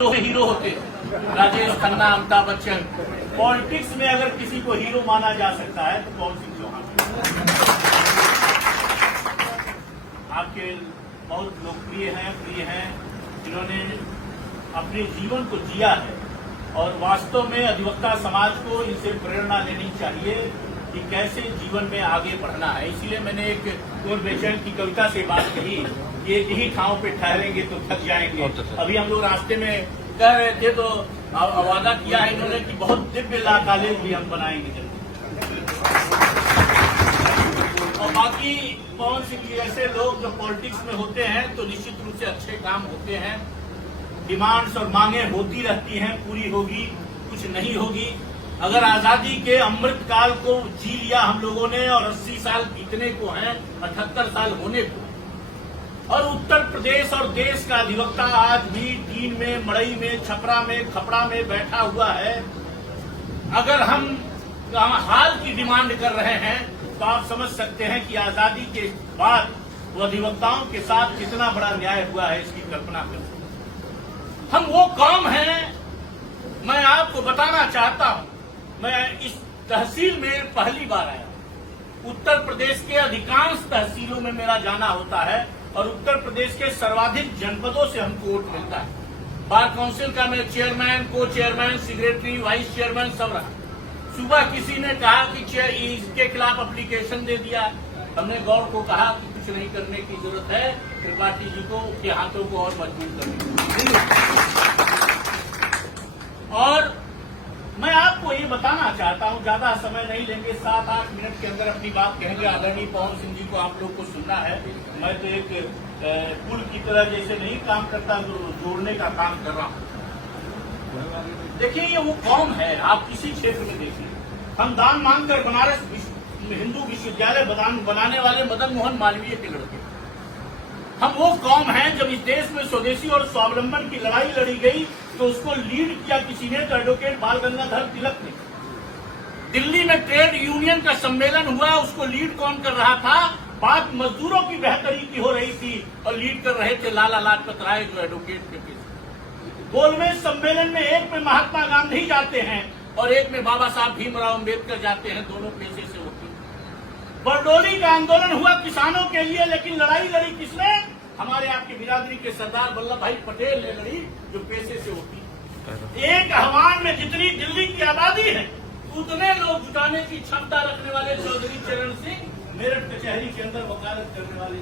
Hero होते Rajesh Khanna, Amitabh Bachchan. Politics में अगर किसी को हीरो माना जा सकता है तो पवन सिंह चौहान आपके बहुत लोकप्रिय हैं, प्रिय हैं, जिन्होंने अपने जीवन को जिया है और वास्तव में अधिवक्ता समाज को इनसे प्रेरणा लेनी चाहिए कि कैसे जीवन में आगे बढ़ना है। इसीलिए मैंने एक कुंवर बेचैन की कविता से बात कही कि एक ही ठाव पे ठहरेंगे तो थक जाएंगे। अभी हम लोग रास्ते में कह रहे थे तो वादा किया है इन्होंने कि बहुत दिव्य लॉ कॉलेज भी हम बनाएंगे जल्दी। और बाकी पवन सिंह ऐसे लोग जो पॉलिटिक्स में होते हैं तो निश्चित रूप से अच्छे काम होते हैं। डिमांड्स और मांगे होती रहती हैं, पूरी होगी कुछ नहीं होगी। अगर आजादी के अमृत काल को जी लिया हम लोगों ने और 80 साल बीतने को हैं, 78 साल होने को, और उत्तर प्रदेश और देश का अधिवक्ता आज भी टीम में, मड़ई में, छपरा में, खपड़ा में बैठा हुआ है। अगर हम हाल की डिमांड कर रहे हैं तो आप समझ सकते हैं कि आजादी के बाद वो अधिवक्ताओं के साथ कितना बड़ा न्याय हुआ है, इसकी कल्पना कर सकते हैं। हम वो कौम हैं, मैं आपको बताना चाहता हूं, मैं इस तहसील में पहली बार आया। उत्तर प्रदेश के अधिकांश तहसीलों में मेरा जाना होता है और उत्तर प्रदेश के सर्वाधिक जनपदों से हमको वोट मिलता है। बार काउंसिल का मैं चेयरमैन, को चेयरमैन, सेक्रेटरी, वाइस चेयरमैन सब रहा। सुबह किसी ने कहा कि इसके खिलाफ एप्लीकेशन दे दिया। हमने गौर को कहा कि कुछ नहीं करने की जरूरत है, त्रिपाठी जी को के हाथों को और मजबूत करने की। और मैं आपको ये बताना चाहता हूं, ज्यादा समय नहीं लेंगे, 7-8 मिनट के अंदर अपनी बात कहेंगे। आदरणीय पवन सिंह जी को आप लोग को सुनना है। मैं तो एक पुल की तरह जैसे नहीं काम करता, जोड़ने का काम कर रहा हूं। देखिए ये वो कौम है, आप किसी क्षेत्र में देखिए। हम दान मांगकर बनारस हिंदू विश्वविद्यालय बनाने वाले मदन मोहन मालवीय के लड़के। हम वो कौम हैं, जब इस देश में स्वदेशी और स्वावलंबन की लड़ाई लड़ी गई तो उसको लीड किया किसी ने, तो एडवोकेट बाल गंगाधर तिलक ने। दिल्ली में ट्रेड यूनियन का सम्मेलन हुआ, उसको लीड कौन कर रहा था? बात मजदूरों की बेहतरी की हो रही थी और लीड कर रहे थे लाला लाजपत राय, जो एडवोकेट के पेश। गोलमेज सम्मेलन में एक में महात्मा गांधी जाते हैं और एक में बाबा साहब भीमराव अम्बेडकर जाते हैं, दोनों पेशे से होती। बरडोली का आंदोलन हुआ किसानों के लिए, लेकिन लड़ाई लड़ी किसने? हमारे आपकी बिरादरी के सरदार वल्लभ भाई पटेल ने लड़ी, जो पेशे से होती। एक आह्वान में जितनी दिल्ली की आबादी है उतने लोग जुटाने की क्षमता रखने वाले चौधरी चरण सिंह मेरठ कचहरी के अंदर वकालत करने वाले